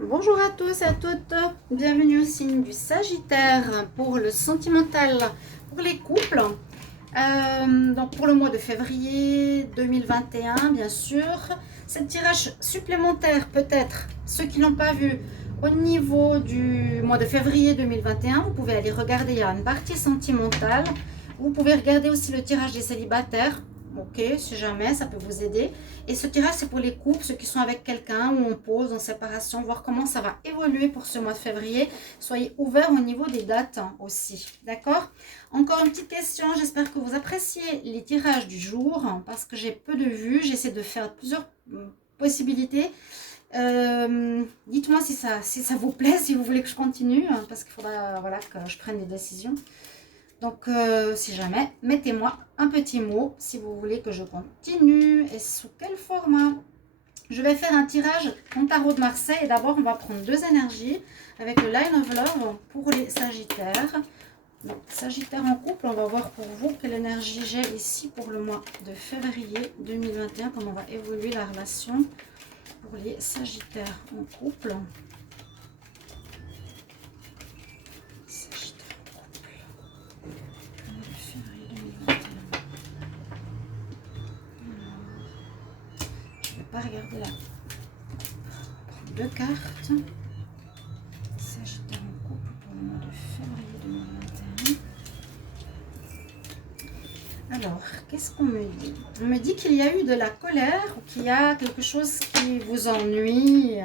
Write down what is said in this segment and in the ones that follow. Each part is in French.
Bonjour à tous et à toutes, bienvenue au signe du Sagittaire pour le sentimental, pour les couples. Donc pour le mois de février 2021, bien sûr. C'est un tirage supplémentaire peut-être, ceux qui n'ont pas vu au niveau du mois de février 2021, vous pouvez aller regarder, il y a une partie sentimentale. Vous pouvez regarder aussi le tirage des célibataires. Ok, si jamais ça peut vous aider. Et ce tirage, c'est pour les couples, ceux qui sont avec quelqu'un ou en pause, en séparation, voir comment ça va évoluer pour ce mois de février. Soyez ouverts au niveau des dates aussi, d'accord? Encore une petite question, j'espère que vous appréciez les tirages du jour, parce que j'ai peu de vues, j'essaie de faire plusieurs possibilités. Dites-moi si ça vous plaît, si vous voulez que je continue, parce qu'il faudra voilà, que je prenne des décisions. Donc, si jamais, mettez-moi un petit mot si vous voulez que je continue et sous quel format. Je vais faire un tirage en tarot de Marseille. Et d'abord, on va prendre deux énergies avec le Line of Love pour les Sagittaires. Donc, Sagittaire en couple, on va voir pour vous quelle énergie j'ai ici pour le mois de février 2021. Comment va évoluer la relation pour les Sagittaires en couple. Pas regarder là. Deux cartes. Sagittaire en couple pour le mois de février 2021. Alors, qu'est-ce qu'on me dit? On me dit qu'il y a eu de la colère ou qu'il y a quelque chose qui vous ennuie,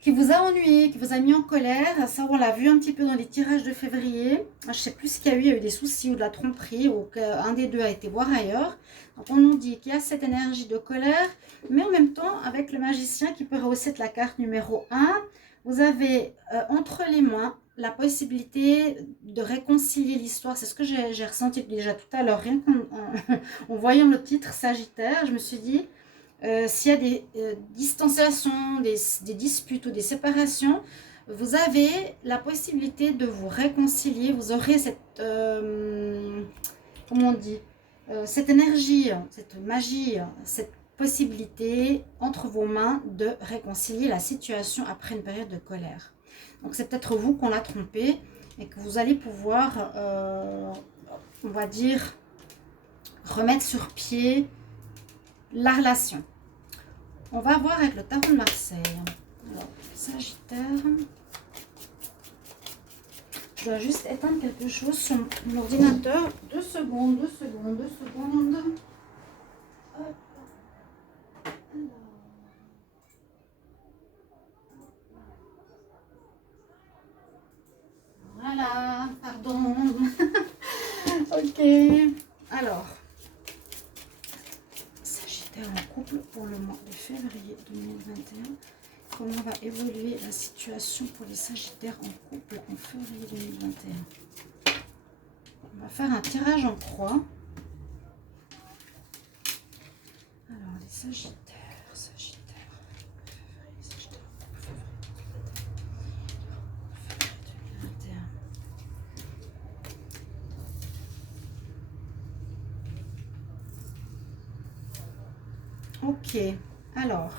qui vous a ennuyé, qui vous a mis en colère. Ça, on l'a vu un petit peu dans les tirages de février. Je ne sais plus ce qu'il y a eu. Il y a eu des soucis ou de la tromperie ou qu'un des deux a été voir ailleurs. Donc, on nous dit qu'il y a cette énergie de colère, mais en même temps, avec le magicien qui peut rehausser être la carte numéro 1, vous avez entre les mains la possibilité de réconcilier l'histoire. C'est ce que j'ai ressenti déjà tout à l'heure. Rien qu'en voyant le titre Sagittaire, je me suis dit... s'il y a des distanciations, des disputes ou des séparations, vous avez la possibilité de vous réconcilier. Vous aurez cette, comment on dit, cette énergie, cette magie, cette possibilité entre vos mains de réconcilier la situation après une période de colère. Donc c'est peut-être vous qu'on a trompé et que vous allez pouvoir, on va dire, remettre sur pied la relation. On va voir avec le tarot de Marseille. Alors, Sagittaire. Je dois juste éteindre quelque chose sur mon ordinateur. 2 secondes, 2 secondes, 2 secondes. Hop. Voilà, pardon. Ok. Alors, Sagittaire en couple pour le mois de février 2021. Comment va évoluer la situation pour les Sagittaires en couple en février 2021? On va faire un tirage en croix. Alors, les Sagittaires, février, Sagittaire, février 2021. Ok, alors...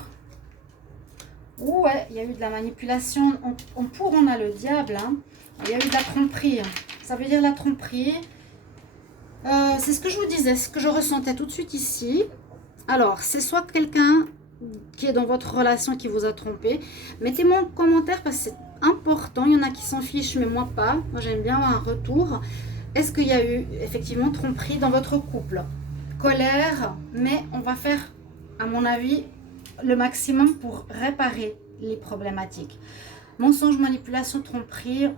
Ouais, il y a eu de la manipulation. On a le diable. Hein. Il y a eu de la tromperie. Ça veut dire la tromperie. C'est ce que je vous disais, ce que je ressentais tout de suite ici. Alors, c'est soit quelqu'un qui est dans votre relation qui vous a trompé. Mettez-moi en commentaire parce que c'est important. Il y en a qui s'en fichent, mais moi pas. Moi, j'aime bien avoir un retour. Est-ce qu'il y a eu effectivement tromperie dans votre couple? Colère, mais on va faire, à mon avis, le maximum pour réparer les problématiques. Mensonge, manipulation, tromperie,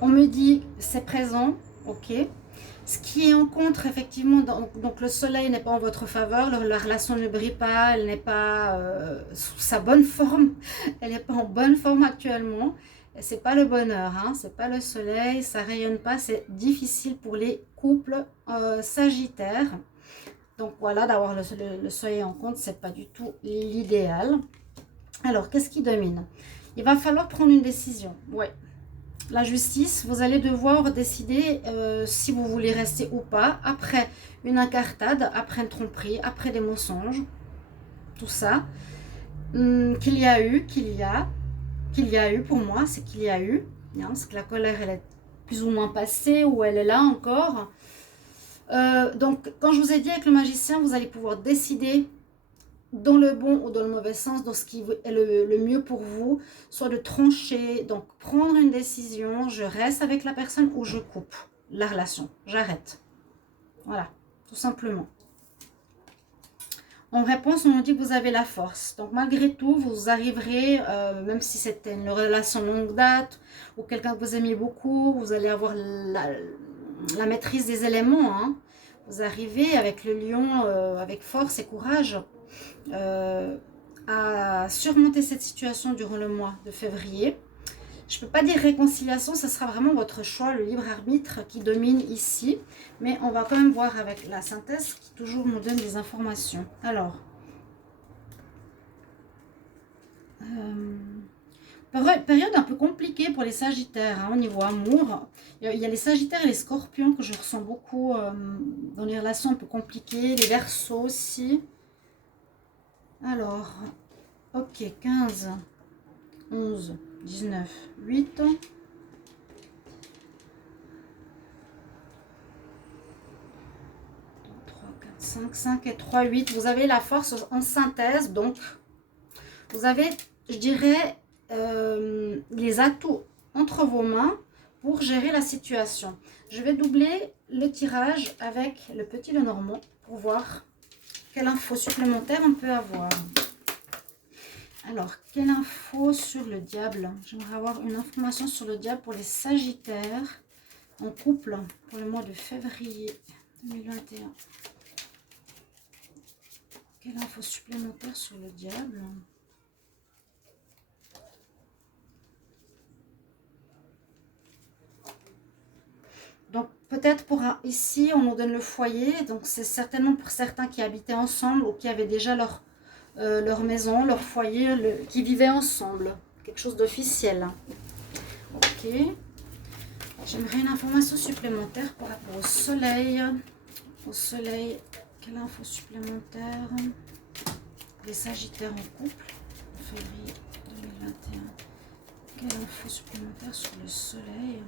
on me dit c'est présent, ok. Ce qui est en contre, effectivement, donc le soleil n'est pas en votre faveur, la relation ne brille pas, elle n'est pas sous sa bonne forme, elle n'est pas en bonne forme actuellement. C'est pas le bonheur, hein, c'est pas le soleil, ça rayonne pas, c'est difficile pour les couples sagittaires. Donc voilà, d'avoir le soleil en compte, c'est pas du tout l'idéal. Alors, qu'est-ce qui domine? Il va falloir prendre une décision. Ouais. La justice, vous allez devoir décider si vous voulez rester ou pas après une incartade, après une tromperie, après des mensonges, tout ça. qu'il y a eu, pour moi, c'est qu'il y a eu, hein, parce que la colère, elle est plus ou moins passée, ou elle est là encore. Donc, quand je vous ai dit avec le magicien, vous allez pouvoir décider dans le bon ou dans le mauvais sens, dans ce qui est le mieux pour vous, soit de trancher, donc prendre une décision, je reste avec la personne ou je coupe la relation, j'arrête. Voilà, tout simplement. En réponse, on nous dit que vous avez la force. Donc, malgré tout, vous arriverez, même si c'était une relation longue date ou quelqu'un que vous aimiez beaucoup, vous allez avoir la maîtrise des éléments. Hein. Vous arrivez avec le lion, avec force et courage, à surmonter cette situation durant le mois de février. Je ne peux pas dire réconciliation, ce sera vraiment votre choix, le libre arbitre qui domine ici. Mais on va quand même voir avec la synthèse qui toujours nous donne des informations. Alors, période un peu compliquée pour les sagittaires hein, au niveau amour. Il y a les sagittaires et les scorpions que je ressens beaucoup dans les relations un peu compliquées. Les verseaux aussi. Alors, ok, 15, 11, 19, 8. 3, 4, 5, 5 et 3, 8. Vous avez la force en synthèse. Donc, vous avez, je dirais, les atouts entre vos mains pour gérer la situation. Je vais doubler le tirage avec le petit Lenormand pour voir quelle info supplémentaire on peut avoir. Alors, quelle info sur le diable? J'aimerais avoir une information sur le diable pour les sagittaires en couple pour le mois de février 2021. Quelle info supplémentaire sur le diable? Donc, peut-être pour ici, on nous donne le foyer. Donc, c'est certainement pour certains qui habitaient ensemble ou qui avaient déjà leur maison, leur foyer, qui vivaient ensemble. Quelque chose d'officiel. Ok. J'aimerais une information supplémentaire par rapport au soleil. Au soleil, quelle info supplémentaire? Les sagittaires en couple, en février 2021. Quelle info supplémentaire sur le soleil?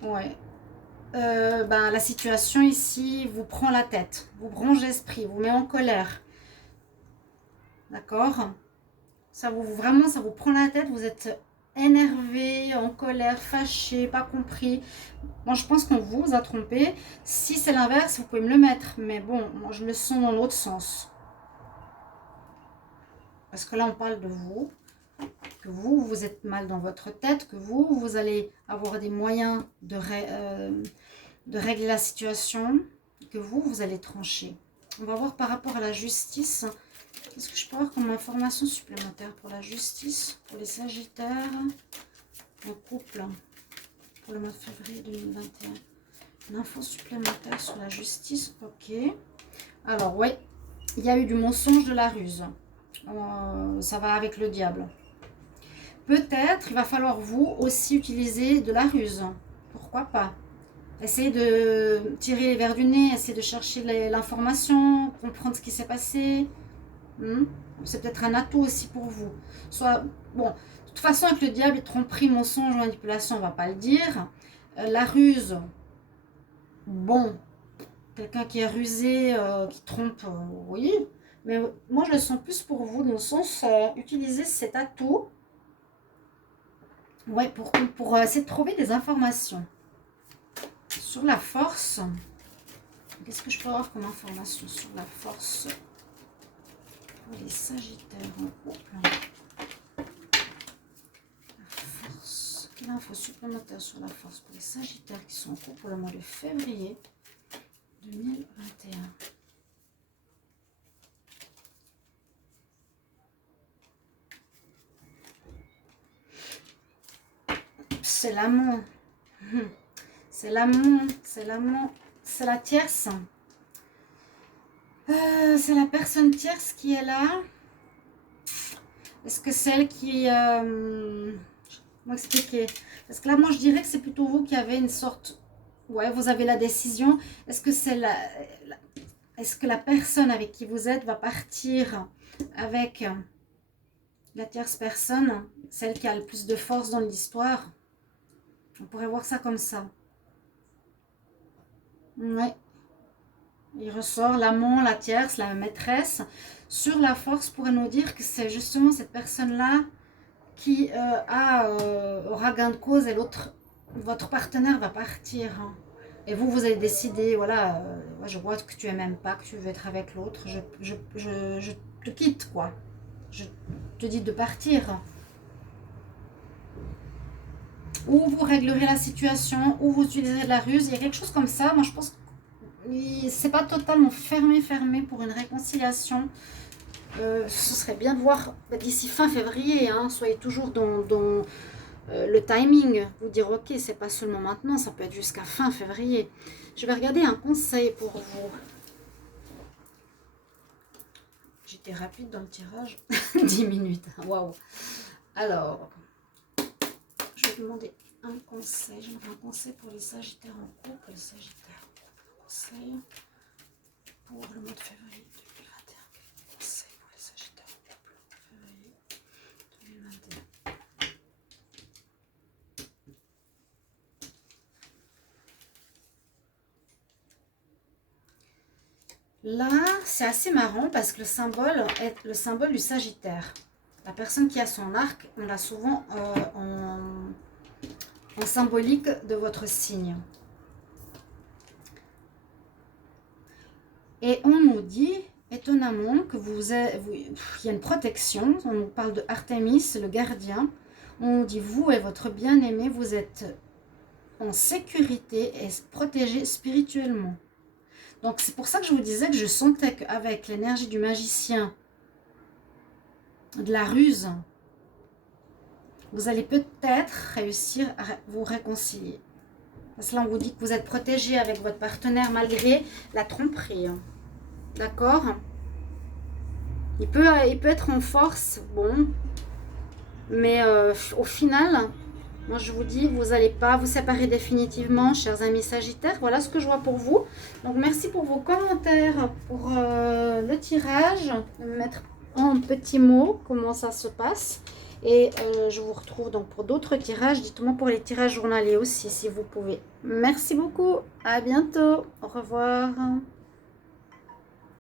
Ouais. La situation ici vous prend la tête, vous bronche l'esprit, vous met en colère. D'accord? Ça vous prend la tête, vous êtes énervé, en colère, fâché, pas compris. Moi, je pense qu'on vous a trompé. Si c'est l'inverse, vous pouvez me le mettre. Mais bon, moi, je le sens dans l'autre sens. Parce que là, on parle de vous. Que vous êtes mal dans votre tête. Que vous allez avoir des moyens de régler la situation. Que vous allez trancher. On va voir par rapport à la justice. Qu'est-ce que je peux avoir comme information supplémentaire pour la justice, pour les sagittaires, en couple, pour le mois de février 2021. Une info supplémentaire sur la justice, ok. Alors, ouais, il y a eu du mensonge, de la ruse. Ça va avec le diable. Peut-être il va falloir vous aussi utiliser de la ruse. Pourquoi pas? Essayez de tirer les verres du nez, essayez de chercher l'information, comprendre ce qui s'est passé. C'est peut-être un atout aussi pour vous. Soit, bon, de toute façon, avec le diable, tromperie, mensonge, manipulation, on ne va pas le dire. La ruse, bon, quelqu'un qui est rusé, qui trompe, oui. Mais moi, je le sens plus pour vous, dans le sens, utiliser cet atout, ouais, pour essayer de trouver des informations. Sur la force, qu'est-ce que je peux avoir comme information sur la force pour les sagittaires en couple? La force, quelle info supplémentaire sur la force pour les sagittaires qui sont en couple pour le mois de février 2021? C'est l'amant. C'est l'amant, c'est l'amant, c'est la tierce. C'est la personne tierce qui est là. Est-ce que c'est elle qui... Comment expliquer? Parce que là, moi, je dirais que c'est plutôt vous qui avez une sorte ouais, vous avez la décision. Est-ce que c'est est-ce que la personne avec qui vous êtes va partir avec la tierce personne, celle qui a le plus de force dans l'histoire? On pourrait voir ça comme ça. Ouais. Il ressort l'amant, la tierce, la maîtresse. Sur la force, pourrait nous dire que c'est justement cette personne-là qui aura gain de cause et l'autre, votre partenaire va partir. Hein. Et vous, vous avez décidé, voilà, je vois que tu n'aimes pas, que tu veux être avec l'autre, je te quitte, quoi. Je te dis de partir. Ou vous réglerez la situation, ou vous utiliserez de la ruse. Il y a quelque chose comme ça. Moi, je pense que c'est pas totalement fermé pour une réconciliation. Ce serait bien de voir d'ici fin février, hein, soyez toujours dans le timing, vous dire ok, c'est pas seulement maintenant, ça peut être jusqu'à fin février. Je vais regarder un conseil pour vous. J'étais rapide dans le tirage, 10 minutes, waouh. Alors, je vais demander un conseil. J'aimerais un conseil pour les Sagittaires en couple, les Sagittaires en couple, un conseil pour le mois de février 2021. Conseil pour les Sagittaires en couple, février 2021. Là, c'est assez marrant parce que le symbole est le symbole du Sagittaire. La personne qui a son arc, on l'a souvent en symbolique de votre signe. Et on nous dit, étonnamment, que il y a une protection. On nous parle de Artémis, le gardien. On nous dit, vous et votre bien-aimé, vous êtes en sécurité et protégés spirituellement. Donc c'est pour ça que je vous disais que je sentais qu'avec l'énergie du magicien, de la ruse, vous allez peut-être réussir à vous réconcilier. Parce que là, on vous dit que vous êtes protégé avec votre partenaire malgré la tromperie. D'accord? Il peut être en force, bon. Mais au final, moi je vous dis, vous n'allez pas vous séparer définitivement, chers amis Sagittaires. Voilà ce que je vois pour vous. Donc merci pour vos commentaires, pour le tirage. Je vais mettre en petits mots comment ça se passe. Et je vous retrouve donc pour d'autres tirages. Dites-moi pour les tirages journaliers aussi, si vous pouvez. Merci beaucoup. À bientôt. Au revoir.